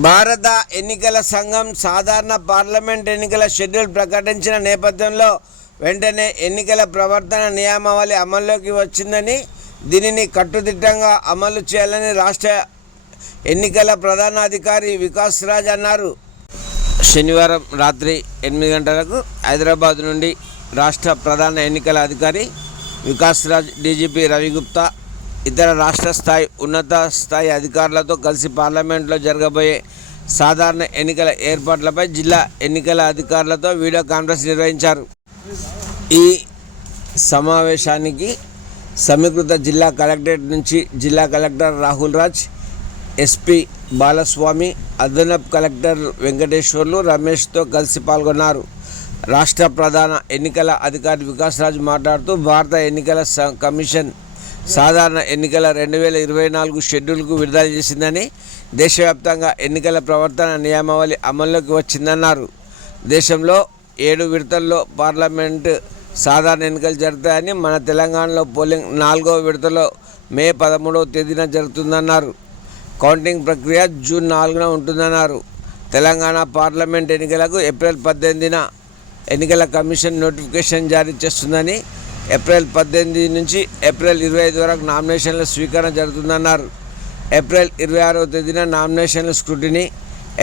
భారత ఎన్నికల సంఘం సాధారణ పార్లమెంట్ ఎన్నికల షెడ్యూల్ ప్రకటించిన నేపథ్యంలో వెంటనే ఎన్నికల ప్రవర్తన నియమావళి అమల్లోకి వచ్చిందని, దీనిని కట్టుదిట్టంగా అమలు చేయాలని రాష్ట్ర ఎన్నికల ప్రధానాధికారి వికాస్ రాజ్ అన్నారు. శనివారం రాత్రి 8 గంటలకు హైదరాబాద్ నుండి రాష్ట్ర ప్రధాన ఎన్నికల అధికారి వికాస్ రాజ్, డీజీపీ రవిగుప్తా, ఇతర రాష్ట్ర స్థాయి ఉన్నత స్థాయి అధికారులతో కలిసి పార్లమెంట్లో జరగబోయే సాధారణ ఎన్నికల ఏర్పాట్లపై జిల్లా ఎన్నికల అధికారులతో వీడియో కాన్ఫరెన్స్ నిర్వహించారు. ఈ సమావేశానికి సమీకృత జిల్లా కలెక్టరేట్ నుంచి జిల్లా కలెక్టర్ రాహుల్ రాజ్, ఎస్పీ బాలస్వామి, అదనపు కలెక్టర్ వెంకటేశ్వర్లు, రమేష్తో కలిసి పాల్గొన్నారు. రాష్ట్ర ప్రధాన ఎన్నికల అధికారి వికాస్ రాజ్ మాట్లాడుతూ, భారత ఎన్నికల కమిషన్ సాధారణ ఎన్నికల 2024 షెడ్యూల్కు విడుదల చేసిందని, దేశవ్యాప్తంగా ఎన్నికల ప్రవర్తన నియమావళి అమల్లోకి వచ్చిందన్నారు. దేశంలో 7 విడతల్లో పార్లమెంటు సాధారణ ఎన్నికలు జరుగుతాయని, మన తెలంగాణలో పోలింగ్ 4వ విడతలో మే 13వ తేదీన జరుగుతుందన్నారు. కౌంటింగ్ ప్రక్రియ జూన్ 4న ఉంటుందన్నారు. తెలంగాణ పార్లమెంట్ ఎన్నికలకు ఏప్రిల్ 18న ఎన్నికల కమిషన్ నోటిఫికేషన్ జారీ చేస్తుందని, ఏప్రిల్ 18 నుంచి ఏప్రిల్ 25 వరకు నామినేషన్ల స్వీకరణ జరుగుతుందన్నారు. ఏప్రిల్ 26వ తేదీన నామినేషన్ల స్క్రూటినీ,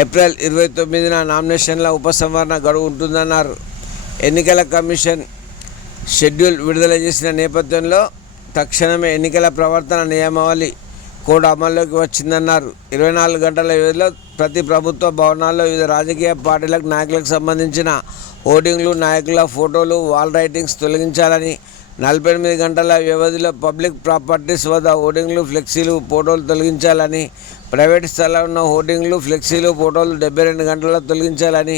ఏప్రిల్ 29న నామినేషన్ల ఉపసంహరణ గడువు ఉంటుందన్నారు. ఎన్నికల కమిషన్ షెడ్యూల్ విడుదల చేసిన నేపథ్యంలో తక్షణమే ఎన్నికల ప్రవర్తన నియమావళి కోడ్ అమల్లోకి వచ్చిందన్నారు. 24 గంటల వ్యవధిలో ప్రతి ప్రభుత్వ భవనాల్లో వివిధ రాజకీయ పార్టీలకు నాయకులకు సంబంధించిన హోర్డింగ్లు, నాయకుల ఫోటోలు, వాల్ రైటింగ్స్ తొలగించాలని, 48 గంటల వ్యవధిలో పబ్లిక్ ప్రాపర్టీస్ వద్ద హోర్డింగ్లు, ఫ్లెక్సీలు, ఫోటోలు తొలగించాలని, ప్రైవేట్ స్థలాల్లో ఉన్న హోర్డింగ్లు, ఫ్లెక్సీలు, ఫోటోలు 72 గంటల్లో తొలగించాలని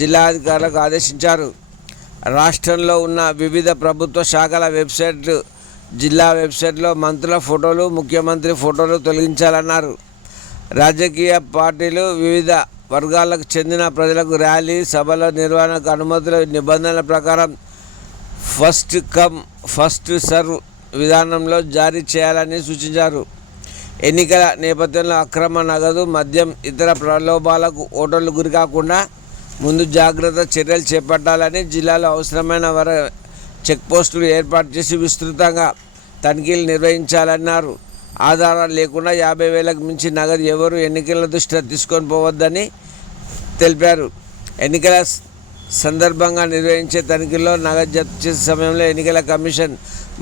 జిల్లా అధికారులకు ఆదేశించారు. రాష్ట్రంలో ఉన్న వివిధ ప్రభుత్వ శాఖల వెబ్సైట్లు, జిల్లా వెబ్సైట్లో మంత్రుల ఫోటోలు, ముఖ్యమంత్రి ఫోటోలు తొలగించాలన్నారు. రాజకీయ పార్టీలు వివిధ వర్గాలకు చెందిన ప్రజలకు ర్యాలీ, సభల నిర్వహణకు అనుమతుల నిబంధనల ప్రకారం ఫస్ట్ కమ్ ఫస్ట్ సర్వ్ విధానంలో జారీ చేయాలని సూచించారు. ఎన్నికల నేపథ్యంలో అక్రమ నగదు, మద్యం, ఇతర ప్రలోభాలకు ఓటర్లు గురికాకుండా ముందు జాగ్రత్త చర్యలు చేపట్టాలని, జిల్లాలో అవసరమైన చెక్పోస్టులు ఏర్పాటు చేసి విస్తృతంగా తనిఖీలు నిర్వహించాలన్నారు. ఆధారాలు లేకుండా 50,000కు మించి నగదు ఎవరు ఎన్నికల దృష్ట్యా తీసుకొని పోవద్దని తెలిపారు. ఎన్నికల సందర్భంగా నిర్వహించే తనిఖీల్లో నగదు జప్తు చేసే సమయంలో ఎన్నికల కమిషన్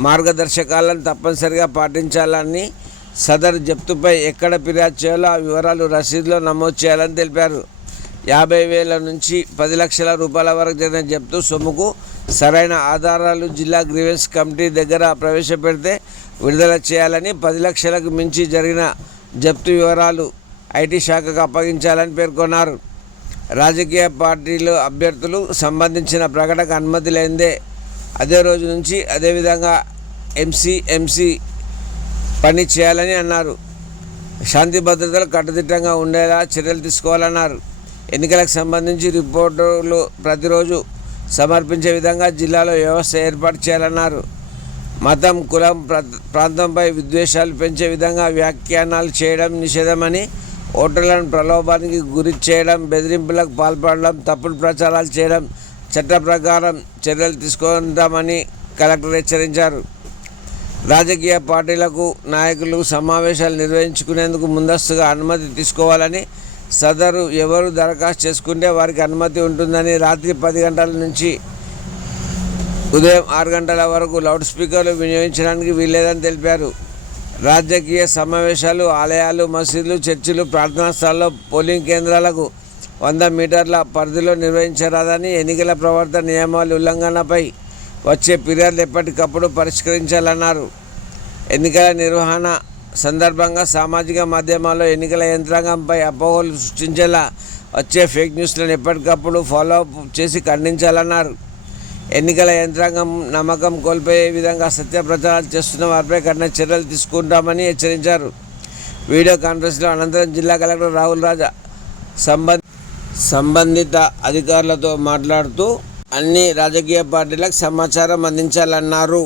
మార్గదర్శకాలను తప్పనిసరిగా పాటించాలని, సదరు జప్తుపై ఎక్కడ ఫిర్యాదు చేయాలో ఆ వివరాలు రసీదులో నమోదు చేయాలని తెలిపారు. 50,000 నుంచి 10 లక్షల రూపాయల వరకు జరిగిన జప్తు సొమ్ముకు సరైన ఆధారాలు జిల్లా గ్రీవెన్స్ కమిటీ దగ్గర ప్రవేశపెడితే విడుదల చేయాలని, 10 లక్షలకు మించి జరిగిన జప్తు వివరాలు ఐటీ శాఖకు అప్పగించాలని పేర్కొన్నారు. రాజకీయ పార్టీలు అభ్యర్థులు సంబంధించిన ప్రకటనకు అనుమతి లేనిదే అదే రోజు నుంచి అదేవిధంగా ఎంసీ పని చేయాలని అన్నారు. శాంతి భద్రతలు కట్టుదిట్టంగా ఉండేలా చర్యలు తీసుకోవాలన్నారు. ఎన్నికలకు సంబంధించి రిపోర్టులు ప్రతిరోజు సమర్పించే విధంగా జిల్లాలో వ్యవస్థ ఏర్పాటు చేయాలన్నారు. మతం, కులం, ప్రాంతంపై విద్వేషాలు పెంచే విధంగా వ్యాఖ్యానాలు చేయడం నిషేధమని, ఓటర్లను ప్రలోభానికి గురి చేయడం, బెదిరింపులకు పాల్పడడం, తప్పుడు ప్రచారాలు చేయడం చట్ట ప్రకారం చర్యలు తీసుకుంటామని కలెక్టర్ హెచ్చరించారు. రాజకీయ పార్టీలకు నాయకులు సమావేశాలు నిర్వహించుకునేందుకు ముందస్తుగా అనుమతి తీసుకోవాలని, సదరు ఎవరు దరఖాస్తు చేసుకుంటే వారికి అనుమతి ఉంటుందని, రాత్రి 10 గంటల నుంచి ఉదయం 6 గంటల వరకు లౌడ్ స్పీకర్లు వినియోగించడానికి వీల్లేదని తెలిపారు. రాజకీయ సమావేశాలు, ఆలయాలు, మసీదులు, చర్చిలు, ప్రార్థనా స్థలాల్లో పోలింగ్ కేంద్రాలకు 100 మీటర్ల పరిధిలో నిర్వహించరాదని, ఎన్నికల ప్రవర్తన నియమావళి ఉల్లంఘనపై వచ్చే ఫిర్యాదులు ఎప్పటికప్పుడు పరిష్కరించాలన్నారు. ఎన్నికల నిర్వహణ సందర్భంగా సామాజిక మాధ్యమాల్లో ఎన్నికల యంత్రాంగంపై అపోహలు సృష్టించేలా వచ్చే ఫేక్ న్యూస్లను ఎప్పటికప్పుడు ఫాలో అప్ చేసి ఖండించాలన్నారు. ఎన్నికల యంత్రాంగం నమ్మకం కోల్పోయే విధంగా సత్య ప్రచారాలు చేస్తున్న వారిపై కఠిన చర్యలు తీసుకుంటామని హెచ్చరించారు. వీడియో కాన్ఫరెన్స్లో అనంతరం జిల్లా కలెక్టర్ రాహుల్ రాజ్ సంబంధిత అధికారులతో మాట్లాడుతూ అన్ని రాజకీయ పార్టీలకు సమాచారం అందించాలన్నారు.